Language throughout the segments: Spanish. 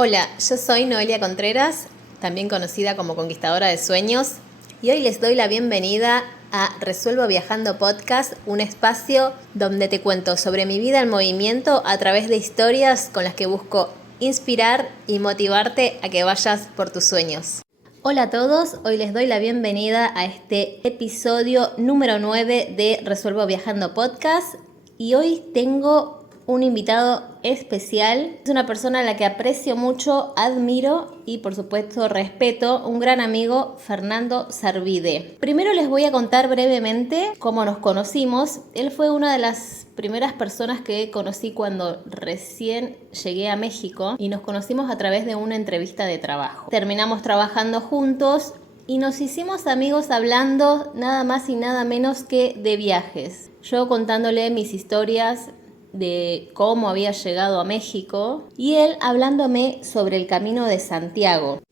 Hola, yo soy Noelia Contreras, también conocida como Conquistadora de Sueños, y hoy les doy la bienvenida a Resuelvo Viajando Podcast, un espacio donde te cuento sobre mi vida en movimiento a través de historias con las que busco inspirar y motivarte a que vayas por tus sueños. Hola a todos, hoy les doy la bienvenida a este episodio número 9 de Resuelvo Viajando Podcast y hoy tengo un invitado especial. Es una persona a la que aprecio mucho, admiro y por supuesto respeto, un gran amigo, Fernando Servide. Primero les voy a contar brevemente cómo nos conocimos. Él fue una de las primeras personas que conocí cuando recién llegué a México y nos conocimos a través de una entrevista de trabajo. Terminamos trabajando juntos y nos hicimos amigos hablando nada más y nada menos que de viajes. Yo contándole mis historias de cómo había llegado a México y él hablándome sobre el Camino de Santiago.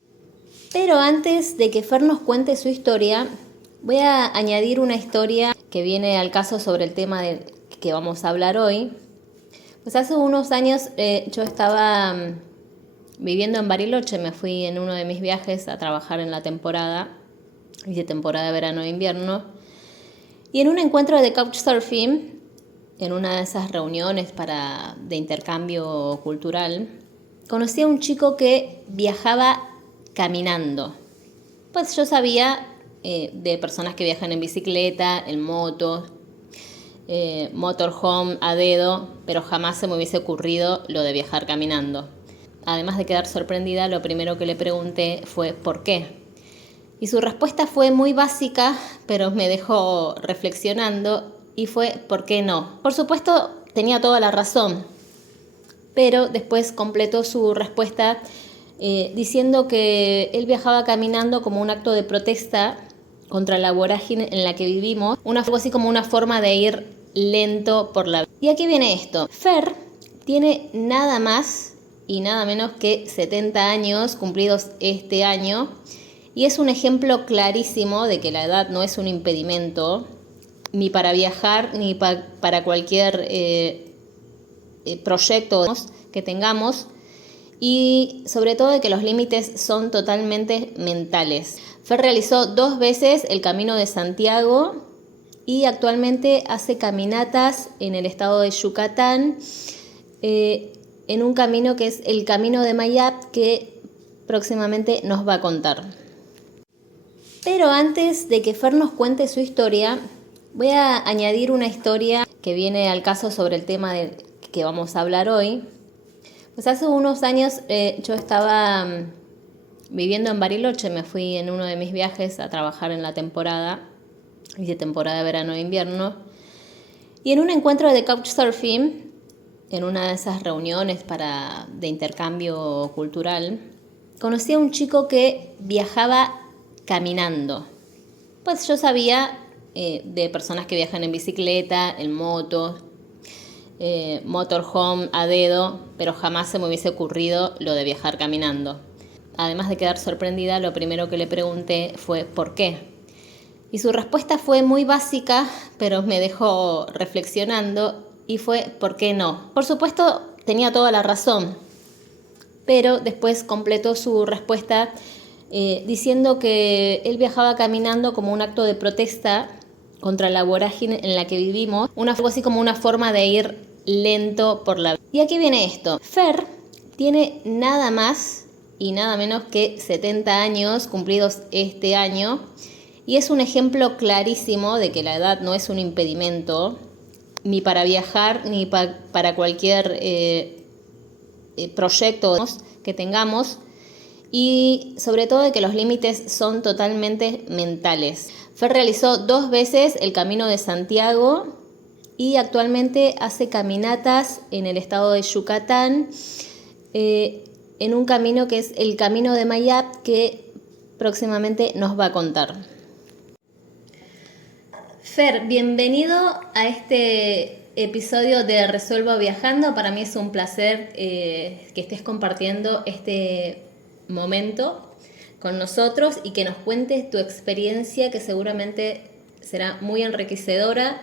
Pero antes de que Fer nos cuente su historia, voy a añadir una historia que viene al caso sobre el tema del que vamos a hablar hoy. Pues hace unos años yo estaba viviendo en Bariloche, me fui en uno de mis viajes a trabajar en la temporada, hice temporada de verano e invierno, y en un encuentro de couchsurfing, en una de esas reuniones de intercambio cultural, conocí a un chico que viajaba caminando. Pues yo sabía de personas que viajan en bicicleta, en moto, motorhome, a dedo, pero jamás se me hubiese ocurrido lo de viajar caminando. Además de quedar sorprendida, lo primero que le pregunté fue ¿por qué? Y su respuesta fue muy básica, pero me dejó reflexionando. Y fue, ¿por qué no? Por supuesto, tenía toda la razón, pero después completó su respuesta diciendo que él viajaba caminando como un acto de protesta contra la vorágine en la que vivimos, algo así como una forma de ir lento por la vida. Y aquí viene esto. Fer tiene nada más y nada menos que 70 años cumplidos este año y es un ejemplo clarísimo de que la edad no es un impedimento ni para viajar, ni para cualquier proyecto que tengamos, y sobre todo de que los límites son totalmente mentales. Fer realizó 2 veces el Camino de Santiago y actualmente hace caminatas en el estado de Yucatán, en un camino que es el Camino de Mayap, que próximamente nos va a contar. Pero antes de que Fer nos cuente su historia, voy a añadir una historia que viene al caso sobre el tema del que vamos a hablar hoy. Pues hace unos años yo estaba viviendo en Bariloche, me fui en uno de mis viajes a trabajar en la temporada, hice temporada de verano e invierno, y en un encuentro de couchsurfing, en una de esas reuniones de intercambio cultural, conocí a un chico que viajaba caminando. Pues yo sabía de personas que viajan en bicicleta, en moto, motorhome, a dedo, pero jamás se me hubiese ocurrido lo de viajar caminando. Además de quedar sorprendida, lo primero que le pregunté fue ¿por qué? Y su respuesta fue muy básica, pero me dejó reflexionando y fue ¿por qué no? Por supuesto, tenía toda la razón, pero después completó su respuesta diciendo que él viajaba caminando como un acto de protesta contra la vorágine en la que vivimos, algo así como una forma de ir lento por la vida. Y aquí viene esto. Fer tiene nada más y nada menos que 70 años cumplidos este año y es un ejemplo clarísimo de que la edad no es un impedimento ni para viajar ni para cualquier proyecto que tengamos, y sobre todo de que los límites son totalmente mentales. Fer realizó 2 veces el Camino de Santiago y actualmente hace caminatas en el estado de Yucatán, en un camino que es el Camino de Mayap, que próximamente nos va a contar. Fer, bienvenido a este episodio de Resuelvo Viajando. Para mí es un placer que estés compartiendo este momento con nosotros y que nos cuentes tu experiencia, que seguramente será muy enriquecedora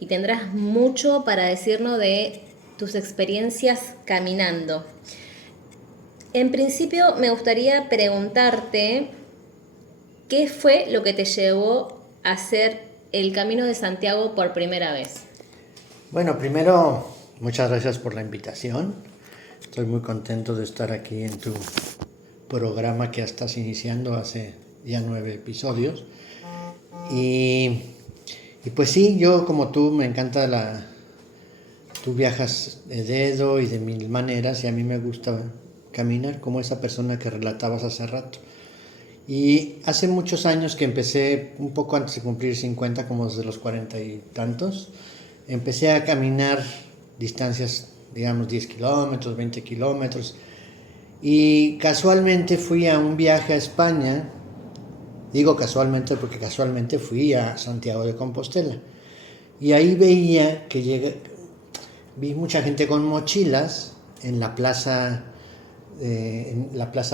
y tendrás mucho para decirnos de tus experiencias caminando. En principio me gustaría preguntarte qué fue lo que te llevó a hacer el Camino de Santiago por primera vez. Bueno, primero, muchas gracias por la invitación. Estoy muy contento de estar aquí en tu programa que ya estás iniciando hace ya 9 episodios. Y pues sí, yo como tú me encanta tú viajas de dedo y de mil maneras y a mí me gusta caminar como esa persona que relatabas hace rato. Y hace muchos años que empecé, un poco antes de cumplir 50, como desde los 40 y tantos, empecé a caminar distancias, digamos 10 kilómetros, 20 kilómetros. Y casualmente fui a un viaje a España. Digo casualmente porque casualmente fui a Santiago de Compostela. Y ahí veía que vi mucha gente con mochilas en la plaza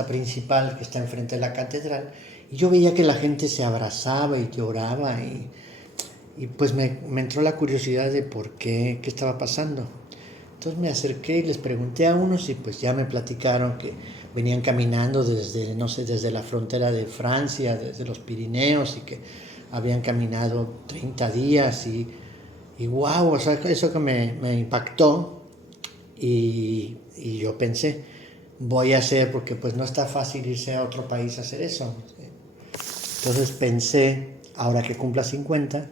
principal que está enfrente de la catedral, y yo veía que la gente se abrazaba y lloraba, y pues me entró la curiosidad de por qué estaba pasando. Entonces me acerqué y les pregunté a unos y pues ya me platicaron que venían caminando desde, no sé, desde la frontera de Francia, desde los Pirineos, y que habían caminado 30 días y wow, o sea, eso que me impactó. Y yo pensé, voy a hacer, porque pues no está fácil irse a otro país a hacer eso. Entonces pensé, ahora que cumpla 50,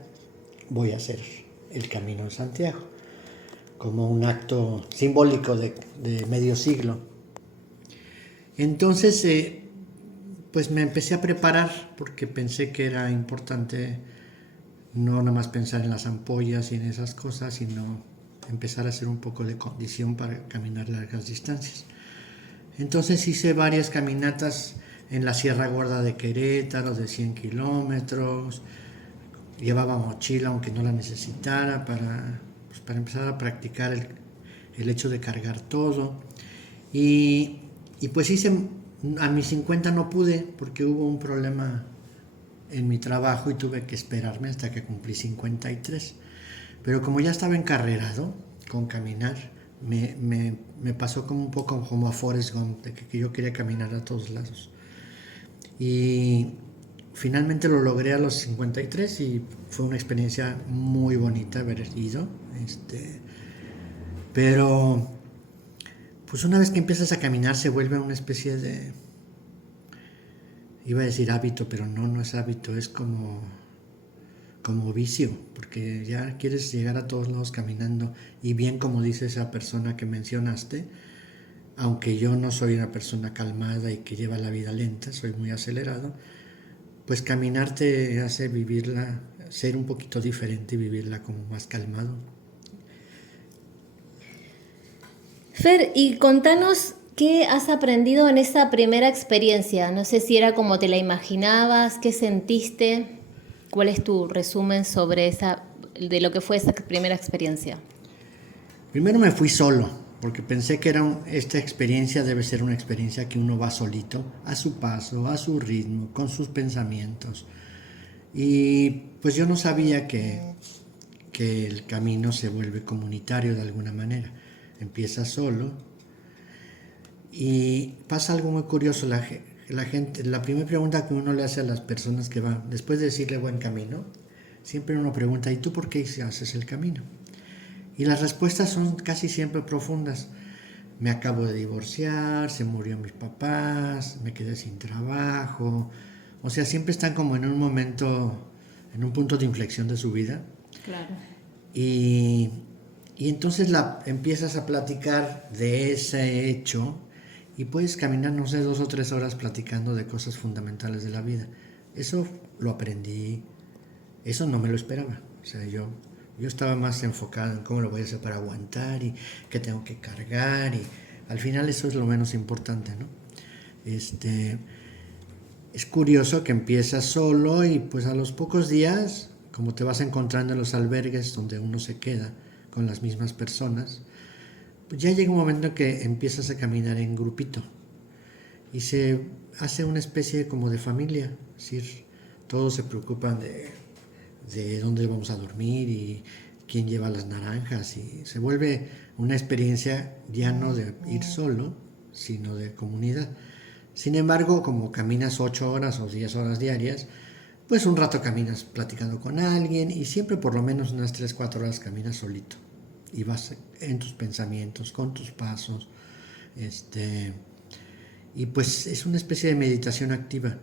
voy a hacer el Camino de Santiago, como un acto simbólico de medio siglo. Entonces, pues me empecé a preparar porque pensé que era importante no nada más pensar en las ampollas y en esas cosas, sino empezar a hacer un poco de condición para caminar largas distancias. Entonces hice varias caminatas en la Sierra Gorda de Querétaro de 100 kilómetros. Llevaba mochila aunque no la necesitara para empezar a practicar el hecho de cargar todo. Y, y pues a mis 50 no pude porque hubo un problema en mi trabajo y tuve que esperarme hasta que cumplí 53. Pero como ya estaba encarrerado con caminar, me pasó como un poco como a Forrest Gump, de que yo quería caminar a todos lados. Y finalmente lo logré a los 53 y fue una experiencia muy bonita haber ido. Pero pues una vez que empiezas a caminar se vuelve una especie de, iba a decir hábito, pero no es hábito, es como vicio, porque ya quieres llegar a todos lados caminando. Y bien, como dice esa persona que mencionaste, aunque yo no soy una persona calmada y que lleva la vida lenta, soy muy acelerado, pues caminar te hace vivirla, ser un poquito diferente y vivirla como más calmado. Fer, y contanos qué has aprendido en esa primera experiencia. No sé si era como te la imaginabas, qué sentiste, cuál es tu resumen sobre de lo que fue esa primera experiencia. Primero me fui solo, porque pensé que esta experiencia debe ser una experiencia que uno va solito, a su paso, a su ritmo, con sus pensamientos. Y pues yo no sabía que el camino se vuelve comunitario de alguna manera. Empieza solo y pasa algo muy curioso. La gente, la primera pregunta que uno le hace a las personas que van, después de decirle buen camino, siempre uno pregunta, ¿y tú por qué haces el camino? Y las respuestas son casi siempre profundas. Me acabo de divorciar, se murió mis papás, me quedé sin trabajo. O sea, siempre están como en un momento, en un punto de inflexión de su vida. Claro. Y, y entonces empiezas a platicar de ese hecho y puedes caminar, no sé, 2 o 3 horas platicando de cosas fundamentales de la vida. Eso lo aprendí, eso no me lo esperaba. O sea, yo estaba más enfocado en cómo lo voy a hacer para aguantar y qué tengo que cargar, y al final eso es lo menos importante, ¿no? Es curioso que empiezas solo y pues a los pocos días, como te vas encontrando en los albergues donde uno se queda con las mismas personas, pues ya llega un momento que empiezas a caminar en grupito y se hace una especie como de familia. Es decir, todos se preocupan de dónde vamos a dormir y quién lleva las naranjas, y se vuelve una experiencia ya no de ir solo, sino de comunidad. Sin embargo, como caminas 8 horas o 10 horas diarias, pues un rato caminas platicando con alguien y siempre por lo menos unas 3 4 horas caminas solito. Y vas en tus pensamientos, con tus pasos. Y pues es una especie de meditación activa.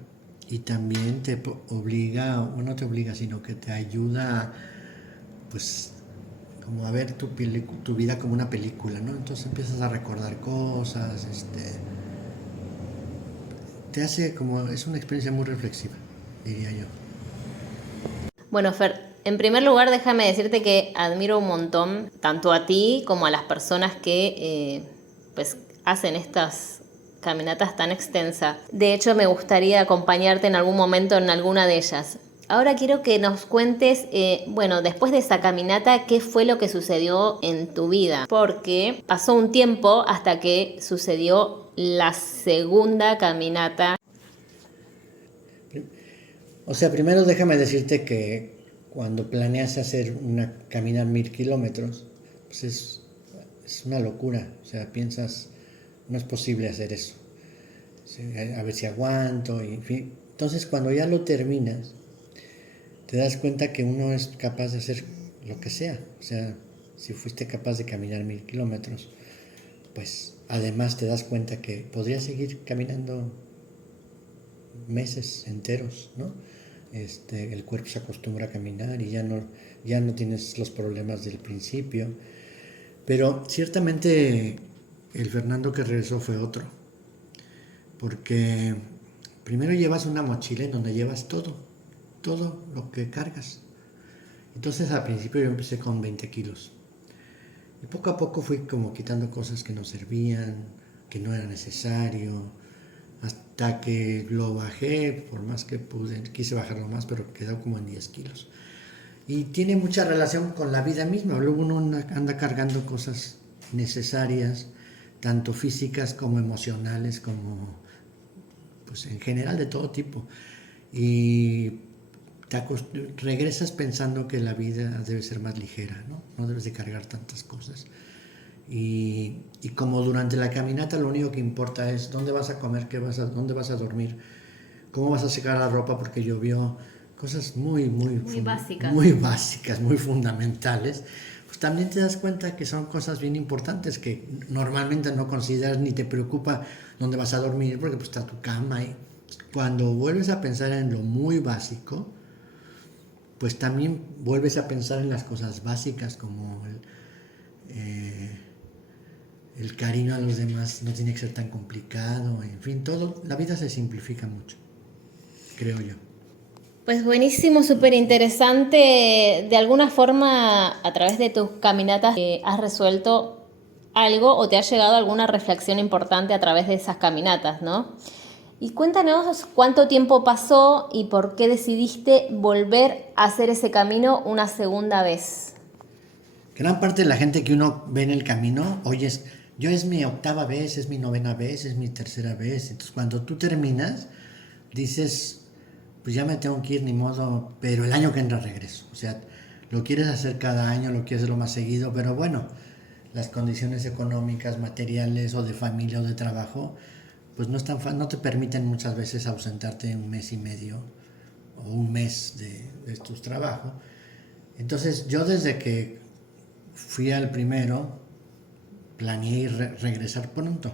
Y también te obliga, o no te obliga, sino que te ayuda, pues, como a ver tu vida como una película, ¿no? Entonces empiezas a recordar cosas, te hace como, es una experiencia muy reflexiva, diría yo. Bueno, Fer, en primer lugar déjame decirte que admiro un montón tanto a ti como a las personas que pues hacen estas caminatas tan extensas. De hecho, me gustaría acompañarte en algún momento en alguna de ellas. Ahora quiero que nos cuentes, bueno, después de esa caminata, ¿qué fue lo que sucedió en tu vida? Porque pasó un tiempo hasta que sucedió la segunda caminata. O sea, primero déjame decirte que cuando planeas hacer caminar 1000 kilómetros, pues es una locura. O sea, piensas, no es posible hacer eso. A ver si aguanto, y en fin. Entonces, cuando ya lo terminas, te das cuenta que uno es capaz de hacer lo que sea. O sea, si fuiste capaz de caminar 1000 kilómetros, pues además te das cuenta que podrías seguir caminando meses enteros, ¿no? El cuerpo se acostumbra a caminar y ya no tienes los problemas del principio. Pero ciertamente el Fernando que regresó fue otro, porque primero llevas una mochila en donde llevas todo lo que cargas. Entonces al principio yo empecé con 20 kilos y poco a poco fui como quitando cosas que no servían, que no era necesario, hasta que lo bajé, por más que pude, quise bajarlo más, pero quedó como en 10 kilos. Y tiene mucha relación con la vida misma. Luego uno anda cargando cosas necesarias, tanto físicas como emocionales, como pues en general de todo tipo. Y regresas pensando que la vida debe ser más ligera, ¿no? No debes de cargar tantas cosas. Y como durante la caminata lo único que importa es dónde vas a comer, dónde vas a dormir, cómo vas a secar la ropa porque llovió, cosas muy básicas, muy fundamentales, pues también te das cuenta que son cosas bien importantes que normalmente no consideras ni te preocupa dónde vas a dormir porque pues está tu cama. Y cuando vuelves a pensar en lo muy básico, pues también vuelves a pensar en las cosas básicas como el cariño a los demás no tiene que ser tan complicado, en fin, todo, la vida se simplifica mucho, creo yo. Pues buenísimo, súper interesante. De alguna forma, a través de tus caminatas, has resuelto algo o te ha llegado alguna reflexión importante a través de esas caminatas, ¿no? Y cuéntanos cuánto tiempo pasó y por qué decidiste volver a hacer ese camino una segunda vez. Gran parte de la gente que uno ve en el camino, oye, yo es mi octava vez, es mi novena vez, es mi tercera vez. Entonces cuando tú terminas, dices, pues ya me tengo que ir, ni modo, pero el año que entra regreso. O sea, lo quieres hacer cada año, lo quieres hacerlo más seguido, pero bueno, las condiciones económicas, materiales o de familia o de trabajo, pues no te permiten muchas veces ausentarte un mes y medio o un mes de tus trabajos. Entonces yo desde que fui al primero, planeé regresar pronto,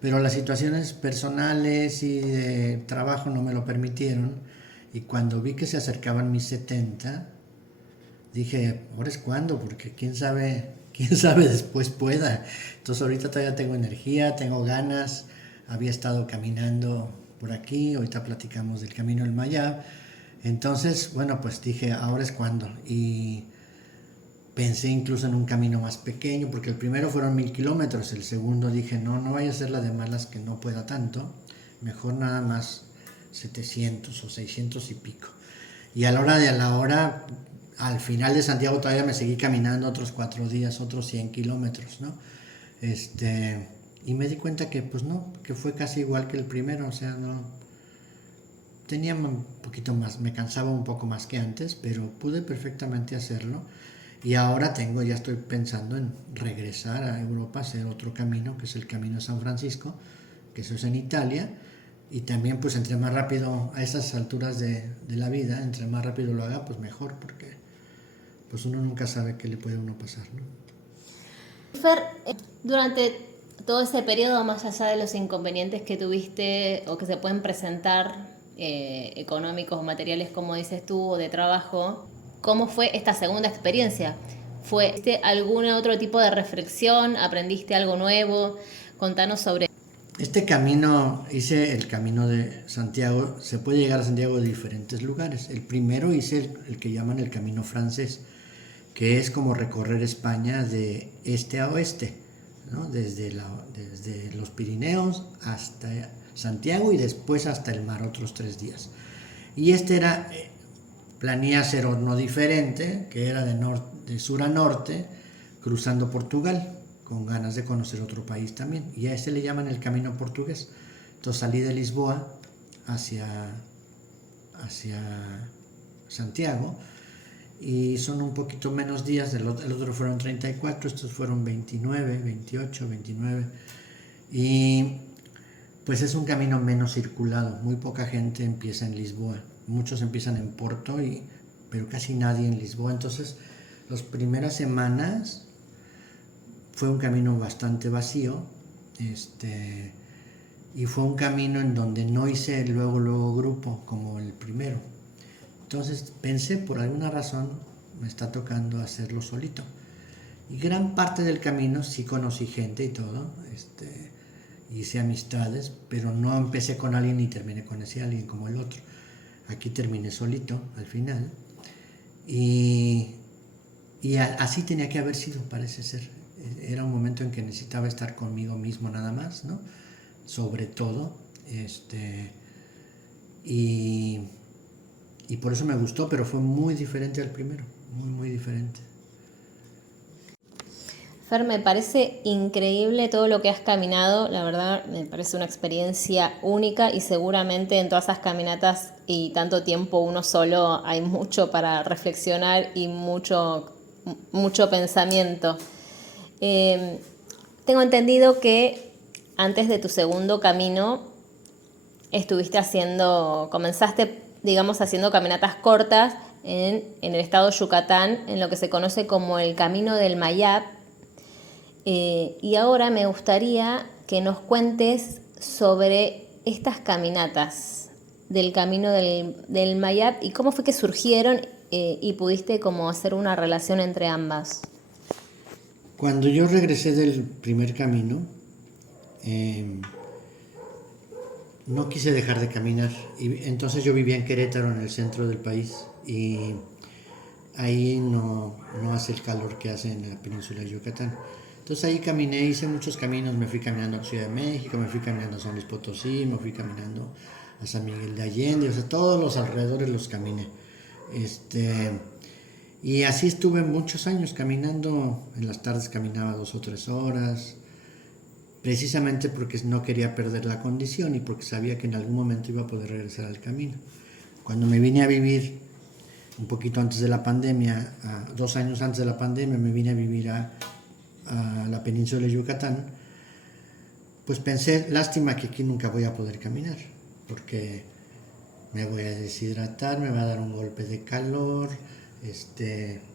pero las situaciones personales y de trabajo no me lo permitieron y cuando vi que se acercaban mis 70, dije, ahora es cuando, porque quién sabe después pueda. Entonces ahorita todavía tengo energía, tengo ganas, había estado caminando por aquí, ahorita platicamos del Camino del Mayab, entonces bueno, pues dije, ahora es cuando. Y pensé incluso en un camino más pequeño, porque el primero fueron 1000 kilómetros, el segundo dije, no vaya a ser la de malas que no pueda tanto, mejor nada más 700 o 600 y pico. Y a la hora, al final de Santiago todavía me seguí caminando otros 4 días, otros 100 kilómetros, ¿no? Y me di cuenta que pues no, que fue casi igual que el primero, o sea, no, tenía un poquito más, me cansaba un poco más que antes, pero pude perfectamente hacerlo. Y ahora ya estoy pensando en regresar a Europa, hacer otro camino, que es el Camino de San Francisco, que eso es en Italia. Y también, pues, entre más rápido, a esas alturas de la vida, entre más rápido lo haga, pues mejor, porque pues uno nunca sabe qué le puede a uno pasar, ¿no? Fer, durante todo ese periodo, más allá de los inconvenientes que tuviste o que se pueden presentar, económicos o materiales, como dices tú, o de trabajo, ¿cómo fue esta segunda experiencia? ¿Fue algún otro tipo de reflexión? ¿Aprendiste algo nuevo? Contanos sobre... Este camino, hice el camino de Santiago. Se puede llegar a Santiago de diferentes lugares. El primero hice el que llaman el camino francés, que es como recorrer España de este a oeste, ¿no? Desde los Pirineos hasta Santiago y después hasta el mar, otros 3 días. Y planeé hacer uno diferente, que era de sur a norte, cruzando Portugal, con ganas de conocer otro país también. Y a le llaman el camino portugués. Entonces salí de Lisboa hacia Santiago, y son un poquito menos días. El otro fueron 34, estos fueron 29, 28, 29. Y pues es un camino menos circulado. Muy poca gente empieza en Lisboa. Muchos empiezan en Porto, pero casi nadie en Lisboa. Entonces, las primeras semanas fue un camino bastante vacío. Y fue un camino en donde no hice luego grupo como el primero. Entonces pensé, por alguna razón me está tocando hacerlo solito. Y gran parte del camino sí conocí gente y todo, hice amistades, pero no empecé con alguien y terminé con ese alguien como el otro. Aquí terminé solito al final. Y así tenía que haber sido, parece ser. Era un momento en que necesitaba estar conmigo mismo nada más, ¿no? Sobre todo. Y por eso me gustó, pero fue muy diferente al primero, muy diferente. Fer, me parece increíble todo lo que has caminado, la verdad me parece una experiencia única y seguramente en todas esas caminatas y tanto tiempo uno solo hay mucho para reflexionar y mucho pensamiento. Tengo entendido que antes de tu segundo camino comenzaste, digamos, haciendo caminatas cortas en el estado de Yucatán, en lo que se conoce como el Camino del Mayab. Y ahora me gustaría que nos cuentes sobre estas caminatas del Camino del Mayab y cómo fue que surgieron, y pudiste como hacer una relación entre ambas. Cuando yo regresé del primer camino, no quise dejar de caminar, y entonces yo vivía en Querétaro, en el centro del país, y ahí no hace el calor que hace en la península de Yucatán. Entonces ahí caminé, hice muchos caminos. Me fui caminando a Ciudad de México, me fui caminando a San Luis Potosí, me fui caminando a San Miguel de Allende, o sea, todos los alrededores los caminé. Y así estuve muchos años caminando. En las tardes caminaba 2 o 3 horas, precisamente porque no quería perder la condición y porque sabía que en algún momento iba a poder regresar al camino. Cuando me vine a vivir, un poquito antes de la pandemia, 2 años antes de la pandemia, me vine a vivir a la península de Yucatán, pues pensé, lástima que aquí nunca voy a poder caminar, porque me voy a deshidratar, me va a dar un golpe de calor,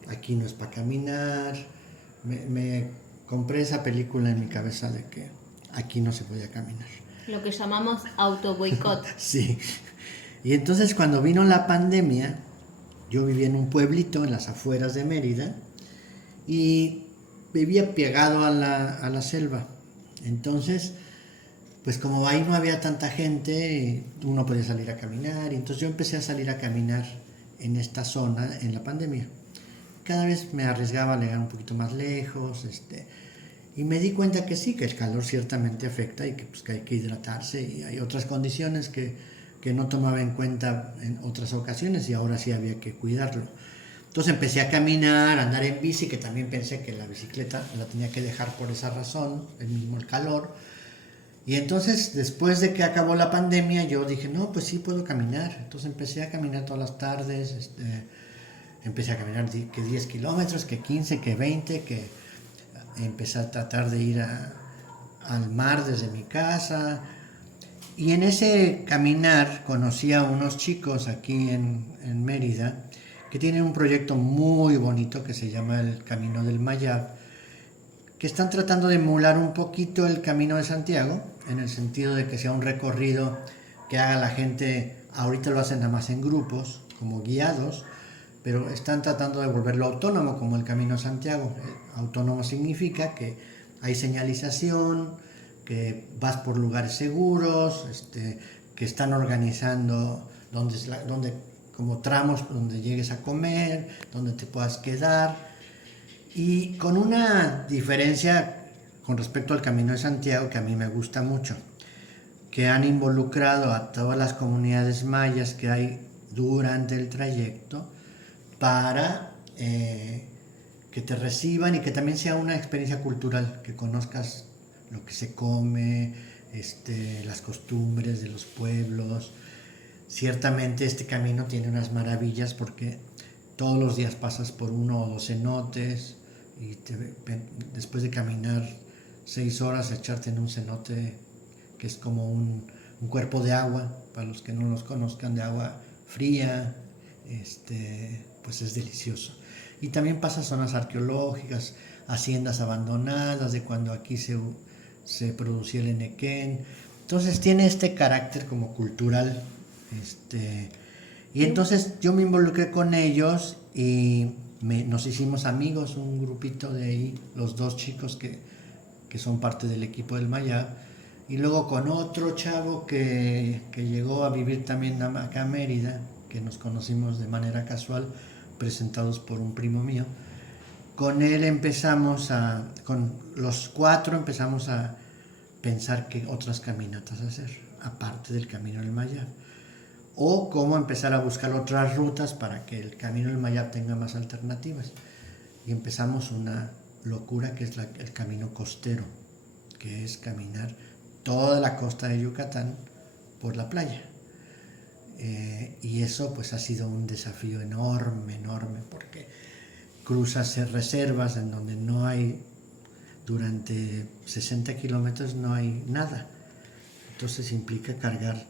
aquí no es para caminar. Me compré esa película en mi cabeza de que aquí no se podía caminar. Lo que llamamos autoboicot. Sí. Y entonces cuando vino la pandemia, yo vivía en un pueblito en las afueras de Mérida y vivía pegado a la selva. Entonces, pues como ahí no había tanta gente, uno podía salir a caminar. Y entonces yo empecé a salir a caminar en esta zona en la pandemia. Cada vez me arriesgaba a llegar un poquito más lejos, y me di cuenta que sí, que el calor ciertamente afecta y que, pues, que hay que hidratarse, y hay otras condiciones que no tomaba en cuenta en otras ocasiones y ahora sí había que cuidarlo. Entonces empecé a caminar, a andar en bici, que también pensé que la bicicleta la tenía que dejar por esa razón, el calor. Y entonces, después de que acabó la pandemia, yo dije, no, pues sí puedo caminar. Entonces empecé a caminar todas las tardes, empecé a caminar que 10 kilómetros, que 15, que 20, que empecé a tratar de ir al mar desde mi casa. Y en ese caminar conocí a unos chicos aquí en Mérida que tienen un proyecto muy bonito que se llama el Camino del Mayab, que están tratando de emular un poquito el Camino de Santiago, en el sentido de que sea un recorrido que haga la gente, ahorita lo hacen nada más en grupos, como guiados, pero están tratando de volverlo autónomo, como el Camino de Santiago. Autónomo significa que hay señalización, que vas por lugares seguros, que están organizando donde como tramos donde llegues a comer, donde te puedas quedar. Y con una diferencia con respecto al Camino de Santiago que a mí me gusta mucho, que han involucrado a todas las comunidades mayas que hay durante el trayecto para que te reciban y que también sea una experiencia cultural, que conozcas lo que se come, las costumbres de los pueblos. Ciertamente este camino tiene unas maravillas porque todos los días pasas por 1 o 2 cenotes y después de caminar 6 horas echarte en un cenote que es como un cuerpo de agua, para los que no los conozcan, de agua fría, pues es delicioso. Y también pasas zonas arqueológicas, haciendas abandonadas de cuando aquí se producía el enequén. Entonces tiene este carácter como cultural. Y entonces yo me involucré con ellos y nos hicimos amigos, un grupito de ahí, los 2 chicos que son parte del equipo del Mayab, y luego con otro chavo que llegó a vivir también acá a Mérida, que nos conocimos de manera casual, presentados por un primo mío. Con él con los 4 empezamos a pensar qué otras caminatas hacer, aparte del Camino del Mayab, o cómo empezar a buscar otras rutas para que el Camino del Mayab tenga más alternativas. Y empezamos una locura que es el camino costero, que es caminar toda la costa de Yucatán por la playa. Y eso pues ha sido un desafío enorme, porque cruzas reservas en donde no hay, durante 60 kilómetros no hay nada. Entonces implica cargar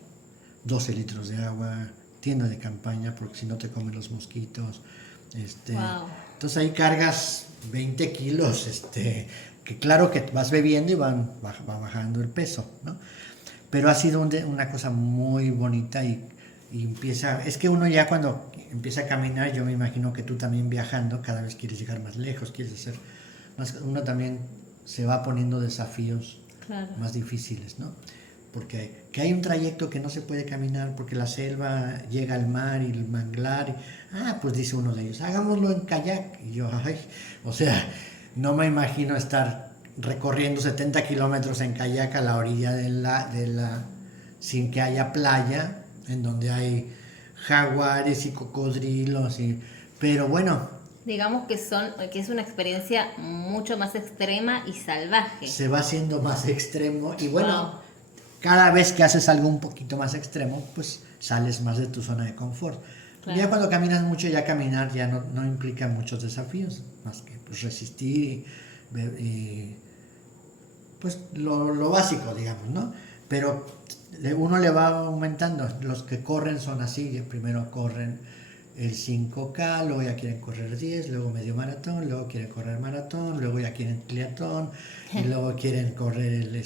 12 litros de agua, tienda de campaña, porque si no te comen los mosquitos. Wow. Entonces ahí cargas 20 kilos, que claro que vas bebiendo y va bajando el peso, ¿no? Pero ha sido una cosa muy bonita y es que uno ya cuando empieza a caminar, yo me imagino que tú también viajando, cada vez quieres llegar más lejos, quieres hacer más, uno también se va poniendo desafíos más difíciles, ¿no? Porque que hay un trayecto que no se puede caminar porque la selva llega al mar y el manglar. Pues dice uno de ellos, hagámoslo en kayak. Y yo, o sea, no me imagino estar recorriendo 70 kilómetros en kayak a la orilla sin que haya playa, en donde hay jaguares y cocodrilos. Pero bueno, digamos que es una experiencia mucho más extrema y salvaje. Se va haciendo más extremo y bueno, wow. Cada vez que haces algo un poquito más extremo, pues sales más de tu zona de confort. Claro. Ya cuando caminas mucho, ya caminar ya no implica muchos desafíos, más que pues, resistir y pues lo básico, digamos, ¿no? Pero uno le va aumentando. Los que corren son así, primero corren el 5K, luego ya quieren correr 10, luego medio maratón, luego quieren correr maratón, luego ya quieren triatlón, y luego quieren correr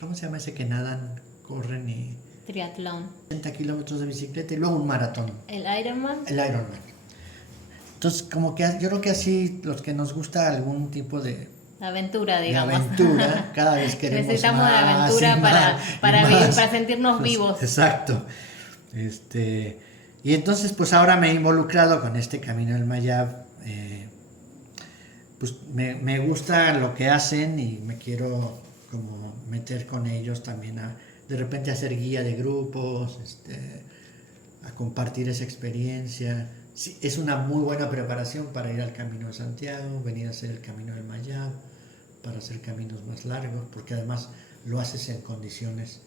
¿cómo se llama ese que nadan, corren y... Triatlón. 30 kilómetros de bicicleta y luego un maratón. ¿El Ironman? El Ironman. Entonces, como que yo creo que así, los que nos gusta algún tipo de... aventura, digamos. De aventura, cada vez queremos necesitamos más, de aventura para sentirnos vivos. Exacto. Y entonces, pues ahora me he involucrado con este Camino del Mayab. Pues me gusta lo que hacen y me quiero como meter con ellos también de repente a hacer guía de grupos, a compartir esa experiencia. Sí, es una muy buena preparación para ir al Camino de Santiago, venir a hacer el Camino del Mayab, para hacer caminos más largos, porque además lo haces en condiciones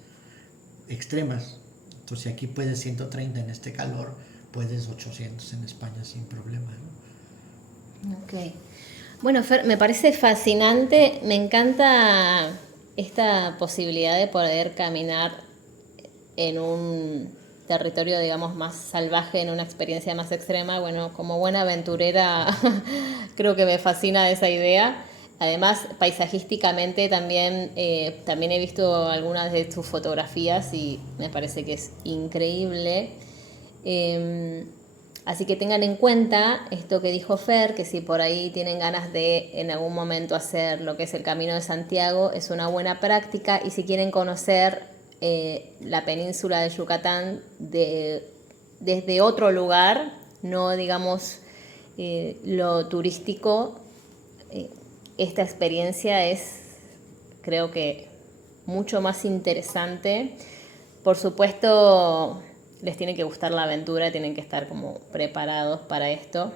extremas. Entonces, si aquí puedes 130 en este calor, puedes 800 en España sin problema, ¿no? Ok. Bueno, Fer, me parece fascinante, me encanta esta posibilidad de poder caminar en un territorio, digamos, más salvaje, en una experiencia más extrema. Bueno, como buena aventurera creo que me fascina esa idea. Además, paisajísticamente también he visto algunas de tus fotografías y me parece que es increíble. Eh, Así que tengan en cuenta esto que dijo Fer, que si por ahí tienen ganas de en algún momento hacer lo que es el Camino de Santiago, es una buena práctica. Y si quieren conocer la península de Yucatán desde otro lugar, no digamos lo turístico, esta experiencia es, creo que, mucho más interesante. Por supuesto, les tiene que gustar la aventura, tienen que estar como preparados para esto.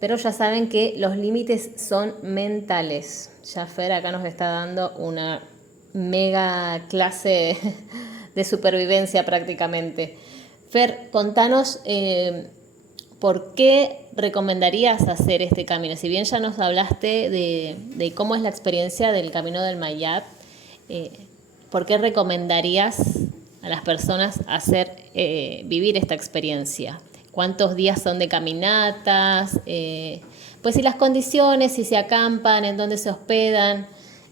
Pero ya saben que los límites son mentales. Ya Fer acá nos está dando una mega clase de supervivencia prácticamente. Fer, contanos por qué recomendarías hacer este camino. Si bien ya nos hablaste de cómo es la experiencia del Camino del Mayab, ¿por qué recomendarías a las personas vivir esta experiencia? ¿Cuántos días son de caminatas? Pues si las condiciones, si se acampan, en dónde se hospedan.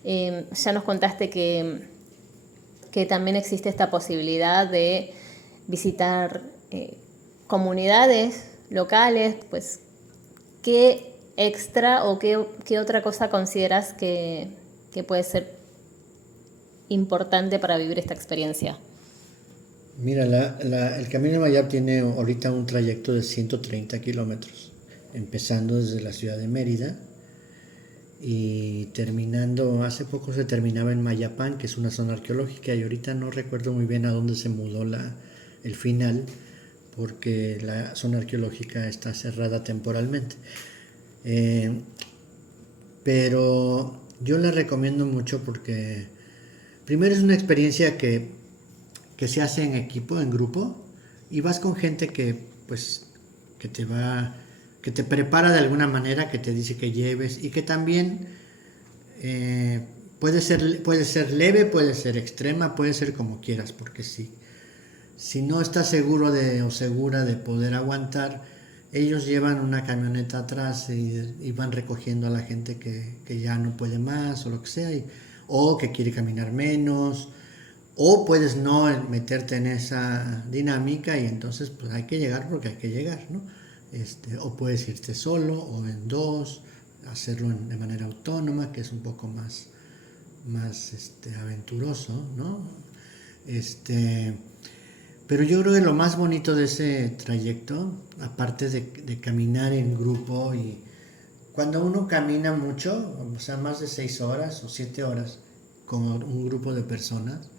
Ya nos contaste que también existe esta posibilidad de visitar comunidades locales. Pues, ¿qué extra o qué otra cosa consideras que puede ser importante para vivir esta experiencia? Mira, el Camino de Mayab tiene ahorita un trayecto de 130 kilómetros, empezando desde la ciudad de Mérida y terminando, hace poco se terminaba en Mayapán, que es una zona arqueológica, y ahorita no recuerdo muy bien a dónde se mudó el final, porque la zona arqueológica está cerrada temporalmente. Pero yo la recomiendo mucho porque primero es una experiencia que se hace en equipo, en grupo, y vas con gente que pues que te prepara de alguna manera, que te dice que lleves, y que también puede ser leve, puede ser extrema, puede ser como quieras, porque si no estás seguro o segura de poder aguantar, ellos llevan una camioneta atrás y van recogiendo a la gente que ya no puede más o lo que sea, o que quiere caminar menos. O puedes no meterte en esa dinámica y entonces pues hay que llegar porque hay que llegar, ¿no? O puedes irte solo o en dos, hacerlo de manera autónoma, que es un poco más aventuroso, ¿no? Pero yo creo que lo más bonito de ese trayecto, aparte de caminar en grupo, y cuando uno camina mucho, o sea, más de 6 horas o 7 horas con un grupo de personas,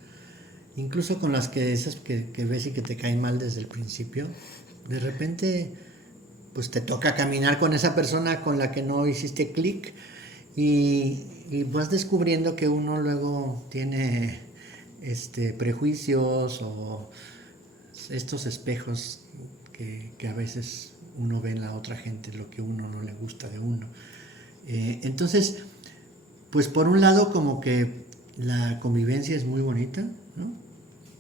incluso con las esas que ves y que te caen mal desde el principio, de repente pues te toca caminar con esa persona con la que no hiciste clic y vas descubriendo que uno luego tiene prejuicios o estos espejos que a veces uno ve en la otra gente, lo que uno no le gusta de uno. Entonces, pues por un lado como que la convivencia es muy bonita, ¿no?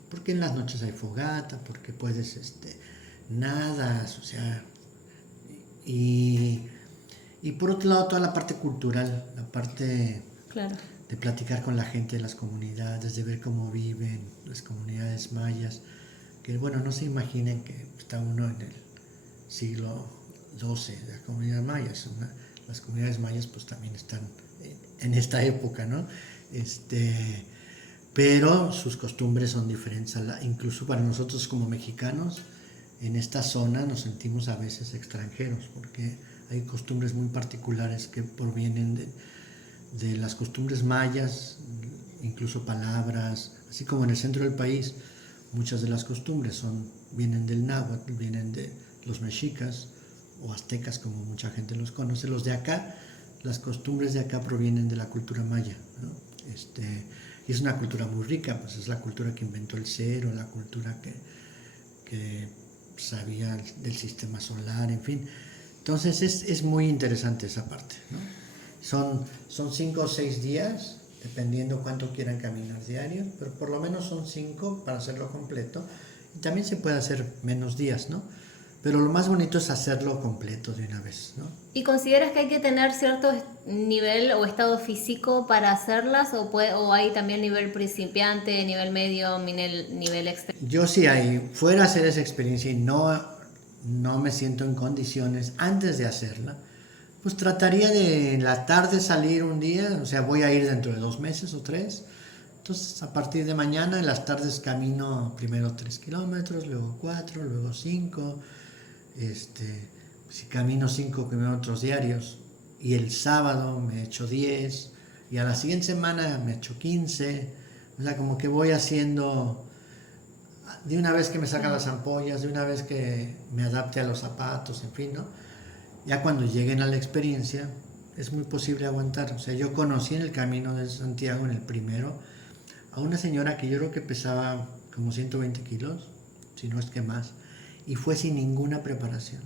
Porque en las noches hay fogata, porque puedes nadas, o sea, y por otro lado toda la parte cultural, la parte Claro. de platicar con la gente de las comunidades, de ver cómo viven las comunidades mayas, que bueno, no se imaginen que está uno en el siglo XII de la comunidad maya. Las comunidades mayas pues también están en esta época, ¿no? Pero sus costumbres son diferentes, incluso para nosotros como mexicanos, en esta zona nos sentimos a veces extranjeros, porque hay costumbres muy particulares que provienen de las costumbres mayas, incluso palabras, así como en el centro del país, muchas de las costumbres vienen del náhuatl, vienen de los mexicas o aztecas, como mucha gente los conoce. Los de acá, las costumbres de acá provienen de la cultura maya, ¿no? Y es una cultura muy rica, pues es la cultura que inventó el cero, la cultura que sabía del sistema solar, en fin. Entonces es muy interesante esa parte, ¿no? Son 5 o 6 días, dependiendo cuánto quieran caminar diario, pero por lo menos son 5 para hacerlo completo. Y también se puede hacer menos días, ¿no? Pero lo más bonito es hacerlo completo de una vez, ¿no? ¿Y consideras que hay que tener cierto nivel o estado físico para hacerlas o hay también nivel principiante, nivel medio, nivel extremo? Yo si fuera a hacer esa experiencia y no me siento en condiciones antes de hacerla, pues trataría de en la tarde salir un día, o sea, voy a ir dentro de 2 meses o 3. Entonces, a partir de mañana, en las tardes camino primero 3 kilómetros, luego 4, luego 5. Si camino 5 kilómetros diarios y el sábado me echo 10 y a la siguiente semana me echo 15. O sea, como que voy haciendo de una vez que me sacan las ampollas, de una vez que me adapte a los zapatos, en fin, ¿no? Ya cuando lleguen a la experiencia, es muy posible aguantar. O sea, yo conocí en el camino de Santiago, en el primero, a una señora que yo creo que pesaba como 120 kilos, si no es que más, y fue sin ninguna preparación.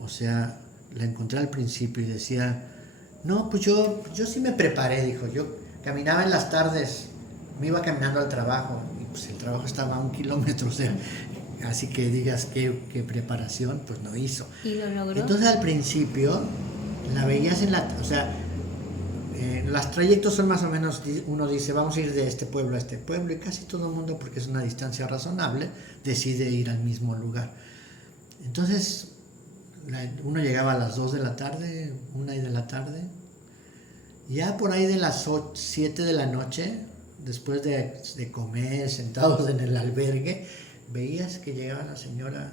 O sea, la encontré al principio y decía, no, pues yo sí me preparé, dijo, yo caminaba en las tardes, me iba caminando al trabajo, y pues el trabajo estaba a 1 kilómetro, o sea, así que digas qué preparación, pues no hizo. ¿Y lo logró? Entonces al principio la veías o sea, los trayectos son más o menos, uno dice, vamos a ir de este pueblo a este pueblo, y casi todo el mundo, porque es una distancia razonable, decide ir al mismo lugar. Entonces, uno llegaba a las 2 de la tarde, 1 de la tarde, ya por ahí de las 7 de la noche, después de comer, sentados en el albergue, veías que llegaba la señora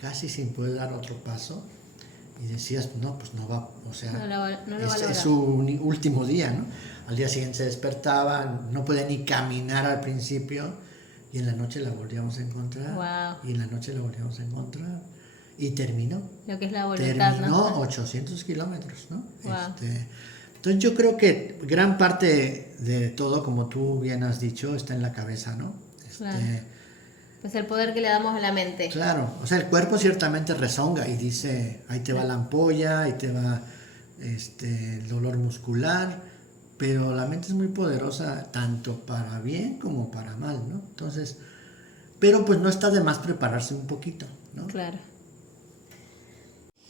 casi sin poder dar otro paso, y decías, no, pues no va, o sea, es su último día, ¿no? Al día siguiente se despertaba, no podía ni caminar al principio, y en la noche la volvíamos a encontrar, wow. y en la noche la volvíamos a encontrar, y terminó. Lo que es la voluntad, terminó, ¿no? 800 kilómetros, ¿no? Wow. Entonces yo creo que gran parte de todo, como tú bien has dicho, está en la cabeza, ¿no? Claro. Pues el poder que le damos a la mente. Claro, o sea, el cuerpo ciertamente rezonga y dice, ahí te va la ampolla, ahí te va el dolor muscular, pero la mente es muy poderosa tanto para bien como para mal, ¿no? Entonces, pero pues no está de más prepararse un poquito, ¿no? Claro.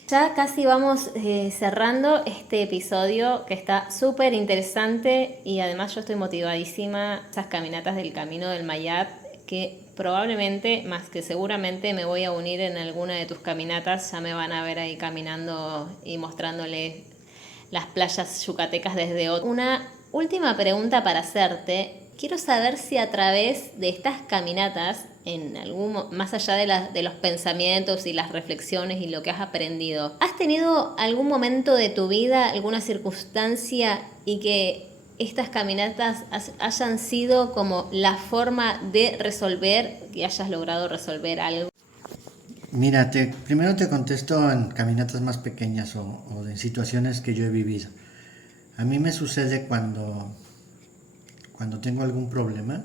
Ya casi vamos cerrando este episodio que está súper interesante y además yo estoy motivadísima. Esas caminatas del Camino del Mayab, que probablemente, más que seguramente, me voy a unir en alguna de tus caminatas. Ya me van a ver ahí caminando y mostrándole las playas yucatecas desde otro. Una última pregunta para hacerte. Quiero saber si a través de estas caminatas, más allá de los pensamientos y las reflexiones y lo que has aprendido, ¿has tenido algún momento de tu vida, alguna circunstancia y que estas caminatas hayan sido como la forma de resolver, que hayas logrado resolver algo? Mira, primero te contesto en caminatas más pequeñas o en situaciones que yo he vivido. A mí me sucede cuando tengo algún problema,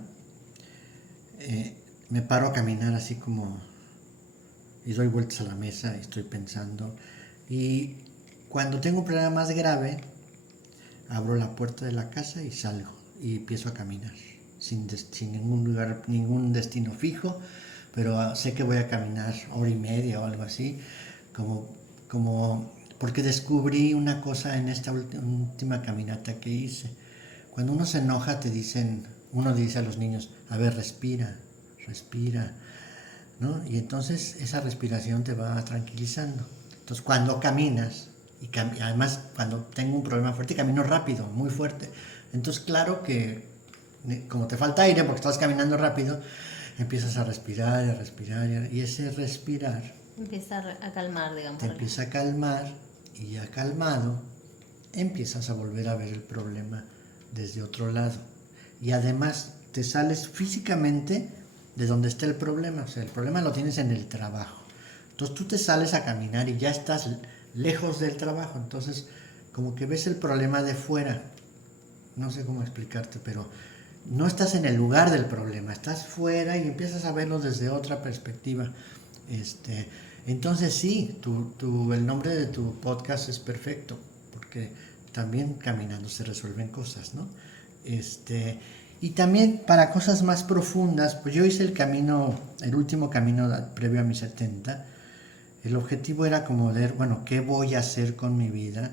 me paro a caminar así como y doy vueltas a la mesa y estoy pensando. Y cuando tengo un problema más grave, abro la puerta de la casa y salgo y empiezo a caminar sin ningún lugar, ningún destino fijo, pero sé que voy a caminar 1 hora y media o algo así, como porque descubrí una cosa en esta última caminata que hice. Cuando uno se enoja uno dice a los niños, a ver, respira, ¿no? Y entonces esa respiración te va tranquilizando. Entonces cuando caminas, además cuando tengo un problema fuerte, camino rápido, muy fuerte. Entonces claro que como te falta aire porque estás caminando rápido, empiezas a respirar, y ese respirar Empieza a calmar, digamos. te empieza a calmar, y ya calmado empiezas a volver a ver el problema desde otro lado. Y además te sales físicamente de donde está el problema. O sea, el problema lo tienes en el trabajo. Entonces tú te sales a caminar y ya estás lejos del trabajo. Entonces como que ves el problema de fuera. No sé cómo explicarte, pero no estás en el lugar del problema. Estás fuera y empiezas a verlo desde otra perspectiva. Entonces sí, el nombre de tu podcast es perfecto, porque también caminando se resuelven cosas, ¿no? Y también para cosas más profundas, pues yo hice el último camino previo a mis 70. El objetivo era como ver, bueno, ¿qué voy a hacer con mi vida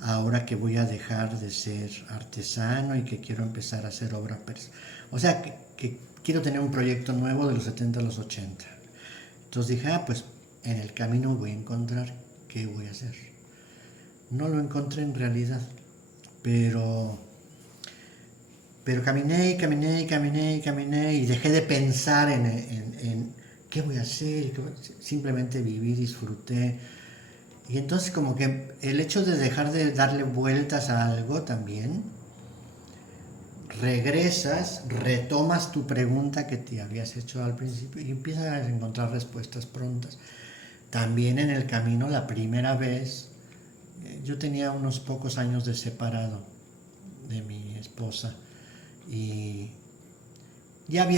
ahora que voy a dejar de ser artesano y que quiero empezar a hacer obra personal? O sea, que quiero tener un proyecto nuevo de los 70 a los 80. Entonces dije, pues en el camino voy a encontrar qué voy a hacer. No lo encontré en realidad, pero caminé y dejé de pensar en qué voy a hacer, simplemente viví, disfruté. Y entonces como que el hecho de dejar de darle vueltas a algo también, regresas, retomas tu pregunta que te habías hecho al principio y empiezas a encontrar respuestas prontas. También en el camino, la primera vez, yo tenía unos pocos años de separado de mi esposa y ya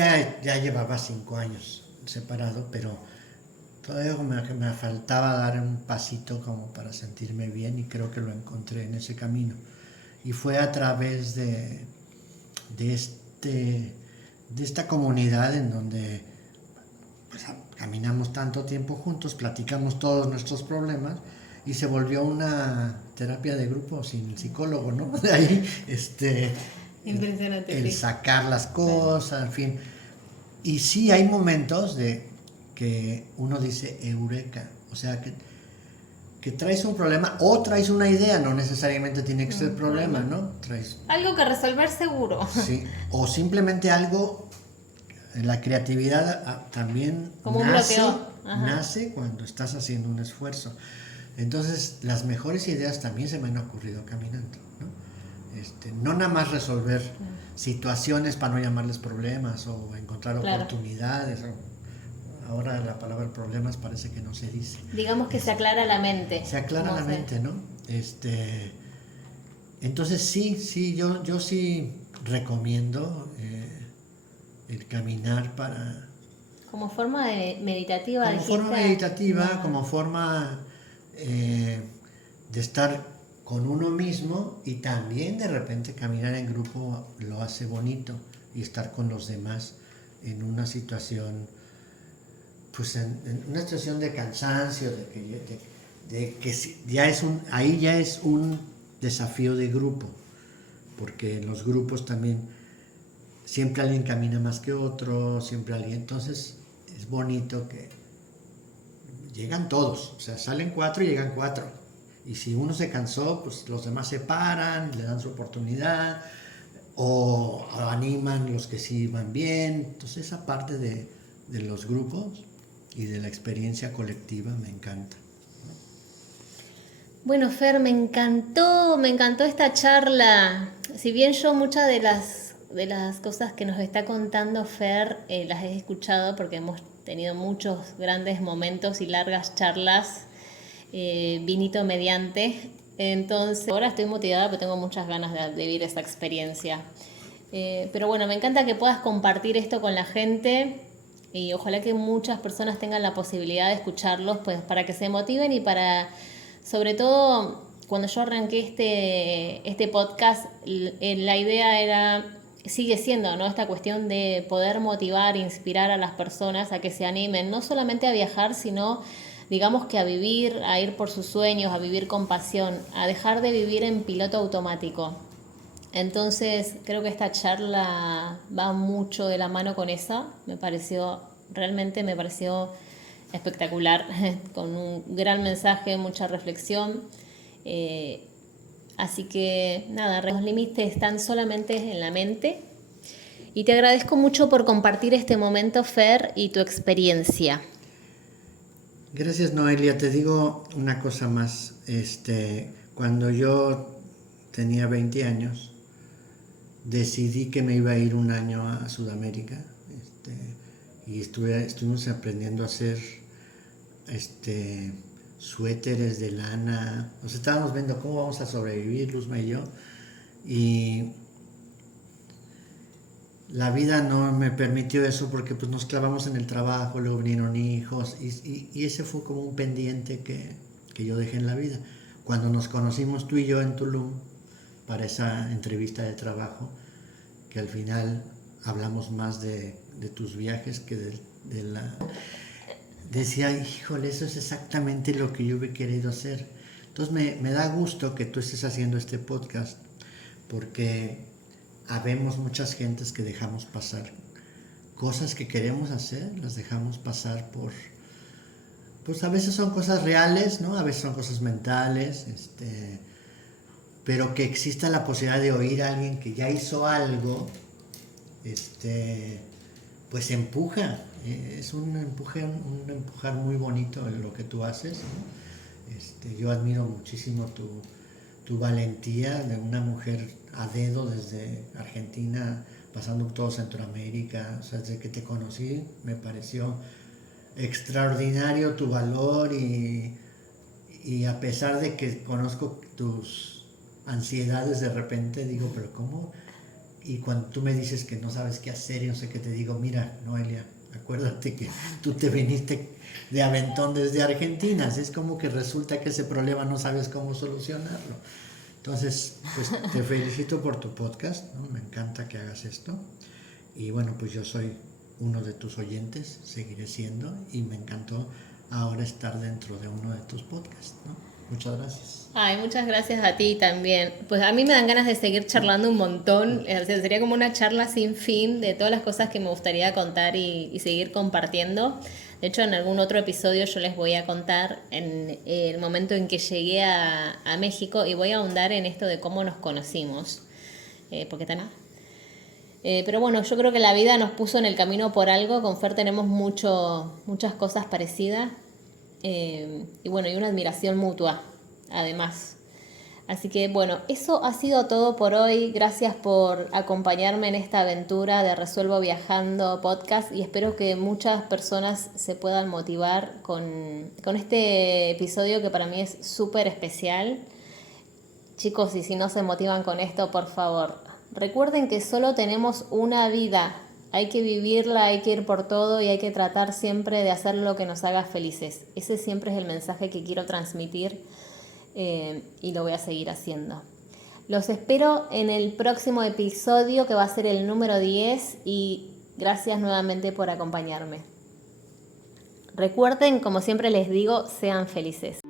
llevaba 5 años separado, pero todavía me faltaba dar un pasito como para sentirme bien y creo que lo encontré en ese camino. Y fue a través de esta comunidad en donde pues, caminamos tanto tiempo juntos, platicamos todos nuestros problemas y se volvió una terapia de grupo sin psicólogo, ¿no? De ahí, Impresionante, el sí. sacar las cosas, en fin. Y sí hay momentos de que uno dice eureka, o sea que traes un problema o traes una idea, no necesariamente tiene que ser problema, ¿no? Traes Algo que resolver seguro. sí, o simplemente algo, la creatividad también Como un bloqueo. nace cuando estás haciendo un esfuerzo. Entonces, las mejores ideas también se me han ocurrido caminando, ¿no? No nada más resolver situaciones para no llamarles problemas o encontrar oportunidades. Ahora la palabra problemas parece que no se dice. Digamos que se aclara la mente. Se aclara la mente, ¿no? Entonces sí, yo sí recomiendo el caminar para... Como forma meditativa, Como dijiste. forma meditativa, como forma de estar con uno mismo y también de repente caminar en grupo lo hace bonito y estar con los demás en una situación, pues en una situación de cansancio, de que ahí ya es un desafío de grupo, porque en los grupos también siempre alguien camina más que otro, siempre alguien, entonces es bonito que llegan todos, o sea, salen 4 y llegan 4, y si uno se cansó, pues los demás se paran, le dan su oportunidad, o animan los que sí van bien, entonces esa parte de los grupos y de la experiencia colectiva me encanta. Bueno, Fer, me encantó esta charla. Si bien yo muchas de las cosas que nos está contando Fer las he escuchado porque hemos tenido muchos grandes momentos y largas charlas, vinito mediante. Entonces, ahora estoy motivada porque tengo muchas ganas de vivir esa experiencia. Pero bueno, me encanta que puedas compartir esto con la gente y ojalá que muchas personas tengan la posibilidad de escucharlos, pues para que se motiven y para, sobre todo, cuando yo arranqué este podcast, la idea era, sigue siendo, ¿no? Esta cuestión de poder motivar, inspirar a las personas a que se animen, no solamente a viajar, sino digamos que a vivir, a ir por sus sueños, a vivir con pasión, a dejar de vivir en piloto automático. Entonces creo que esta charla va mucho de la mano con esa, realmente me pareció espectacular, con un gran mensaje, mucha reflexión. Así que nada, los límites están solamente en la mente. Y te agradezco mucho por compartir este momento, Fer, y tu experiencia. Gracias, Noelia. Te digo una cosa más. Cuando yo tenía 20 años, decidí que me iba a ir un año a Sudamérica, y estuvimos aprendiendo a hacer suéteres de lana. Nos estábamos viendo cómo vamos a sobrevivir, Luzma y yo. la vida no me permitió eso porque pues nos clavamos en el trabajo, luego vinieron hijos y ese fue como un pendiente que yo dejé en la vida. Cuando nos conocimos tú y yo en Tulum para esa entrevista de trabajo, que al final hablamos más de tus viajes que de la... Decía, híjole, eso es exactamente lo que yo hubiera querido hacer. Entonces me da gusto que tú estés haciendo este podcast porque habemos muchas gentes que dejamos pasar cosas que queremos hacer, las dejamos pasar por... Pues a veces son cosas reales, ¿no? A veces son cosas mentales, pero que exista la posibilidad de oír a alguien que ya hizo algo, pues empuja, es un empujar muy bonito en lo que tú haces, ¿no? Yo admiro muchísimo tu valentía de una mujer a dedo desde Argentina, pasando por todo Centroamérica, o sea, desde que te conocí me pareció extraordinario tu valor y a pesar de que conozco tus ansiedades de repente, digo, pero ¿cómo? Y cuando tú me dices que no sabes qué hacer y no sé qué, te digo, mira, Noelia, acuérdate que tú te viniste de aventón desde Argentina, es como que resulta que ese problema no sabes cómo solucionarlo. Entonces, pues te felicito por tu podcast, ¿no? Me encanta que hagas esto. Y bueno, pues yo soy uno de tus oyentes, seguiré siendo, y me encantó ahora estar dentro de uno de tus podcasts, ¿no? Muchas gracias. Ay, muchas gracias a ti también. Pues a mí me dan ganas de seguir charlando un montón. O sea, sería como una charla sin fin de todas las cosas que me gustaría contar y seguir compartiendo. De hecho, en algún otro episodio yo les voy a contar en el momento en que llegué a México y voy a ahondar en esto de cómo nos conocimos. Porque también... pero bueno, yo creo que la vida nos puso en el camino por algo. Con Fer tenemos muchas cosas parecidas. Y bueno, y una admiración mutua, además. Así que bueno, eso ha sido todo por hoy. Gracias por acompañarme en esta aventura de Resuelvo Viajando podcast y espero que muchas personas se puedan motivar con este episodio que para mí es súper especial. Chicos, y si no se motivan con esto, por favor, recuerden que solo tenemos una vida. Hay que vivirla, hay que ir por todo y hay que tratar siempre de hacer lo que nos haga felices. Ese siempre es el mensaje que quiero transmitir y lo voy a seguir haciendo. Los espero en el próximo episodio que va a ser el número 10 y gracias nuevamente por acompañarme. Recuerden, como siempre les digo, sean felices.